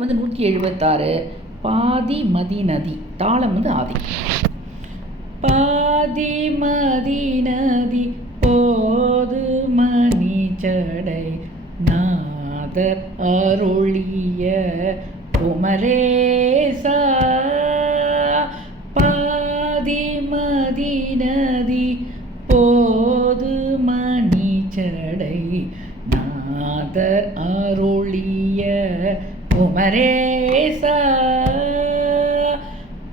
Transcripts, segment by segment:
ராகம் 176. பாதி மதி நதி. தாளம் ஆதி. பாதி மதி நதி போது மணி சடை நாதர் அருளிய குமரேசா. பாதி மதி நதி போது மணி சடை நாதர் அருளிய குமரேசா.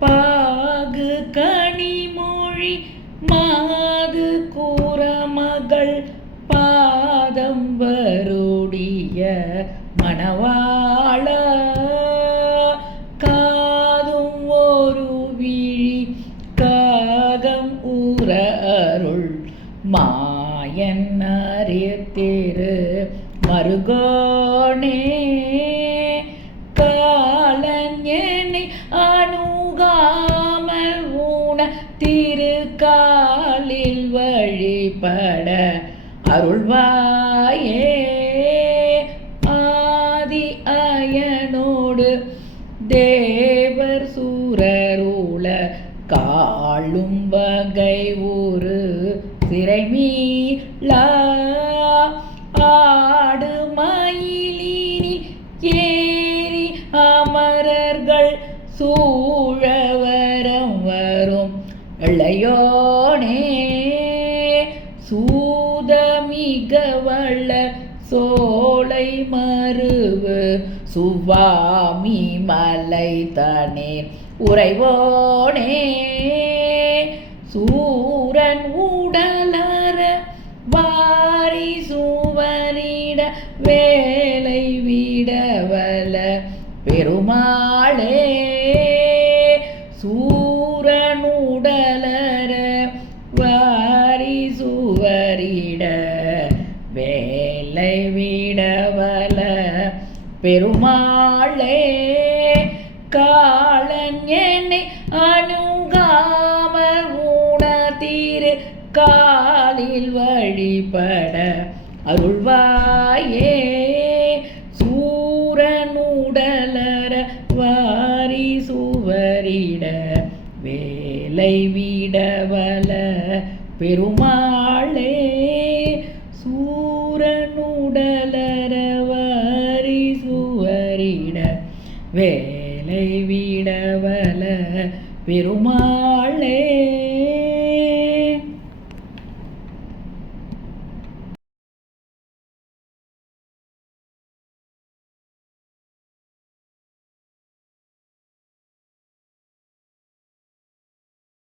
பாகு கனிமொழி மாது கூறமகள் பாதம் வருடிய மணவாள. காதும் ஒரு விழி காகம் ஊற அருள் மாயன் அறித்திரு மருகோனே. காலன் என்னை அணுகாமல் ஊன திருக்காலில் வழிபட அருள்வாயே. ஆதி அயனோடு தேவர் சூரருள காளும் வகை ஒரு சிறைமீளா. ஆடு மயிலினில் ஏறி அமரர்கள் சூழவரம் வரும் இளையோனே. சூதமிக வள சோலை மருவு சுவாமி மலை தனேர் உறைவோனே. சூரன் உடலற வாரி சுவரிட வேலை விடவல பெருமாளே. சூரன் உடலற வாரி சுவரிட வேலை விடவல பெருமாளே. காலன் என்னை அணுகாமல் ஊனத்திரு காலில் வழிபட அருள்வாயே. சூரனுடலற வாரி சுவரிட வேலை விடவல பெருமாளே. சூரனுடலற வாரி சுவரிட வேலை விடவல பெருமாள்.